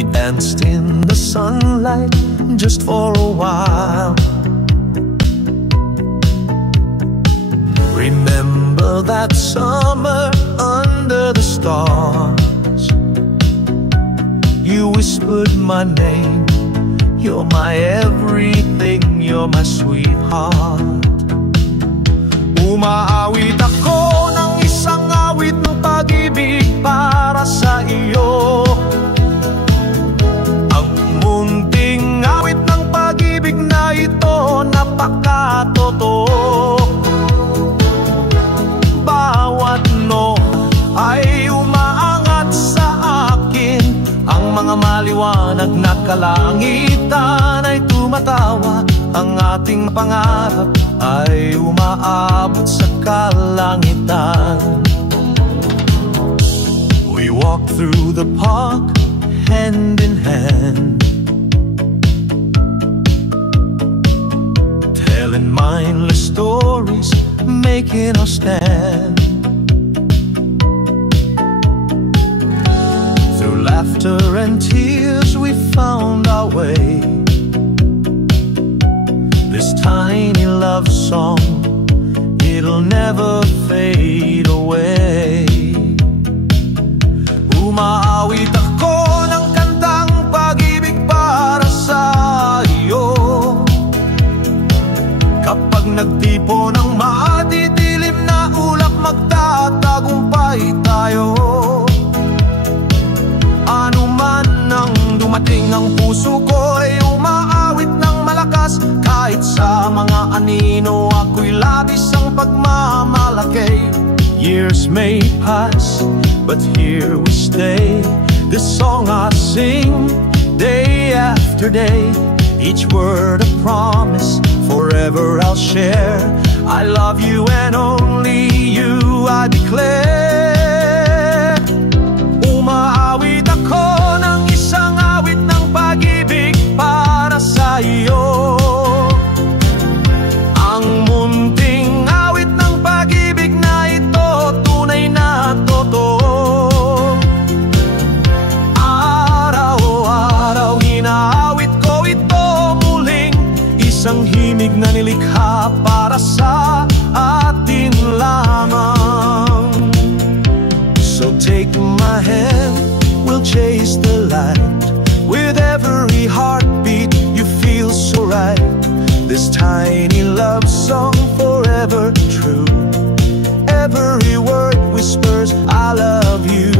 We danced in the sunlight just for a while. Remember that summer under the stars? You whispered my name. You're my everything, you're my sweetheart. Umaawit ako ng isang awit ng pag-ibig para sa iyo. Ang munting awit ng pag-ibig na ito, napakatotoo. Bawat no ay umaangat sa akin. Ang mga maliwanag na kalangitan ay tumatawa. Ang ating pangarap ay umaabot sa kalangitan. We walk through the park hand in hand, telling mindless stories, making our stand. Through laughter and tears we found our way. This tiny love song, it'll never fade away. Umaawit ako ng kantang pag-ibig para sa iyo. Kapag nagtipo ng madidilim na ulap, magtatagumpay tayo. Ano man ang dumating, ang puso ko ay umaawit ng malakas. Kahit sa mga anino, ako'y labis ang pagmamalaki. Years may pass, but here we stay. This song I sing day after day, each word a promise, forever I'll share. I love you and only you I declare. Umaawit ako ng isang awit ng pag-ibig para sa iyo. Ang munting awit ng pag-ibig na ito, tunay na totoo. Araw-araw inaawit ko ito muling, isang himig na nilikha para sa atin lamang. So take my hand, we'll chase the light. With every heartbeat you feel so right. This tiny love song forever true. Every word whispers I love you.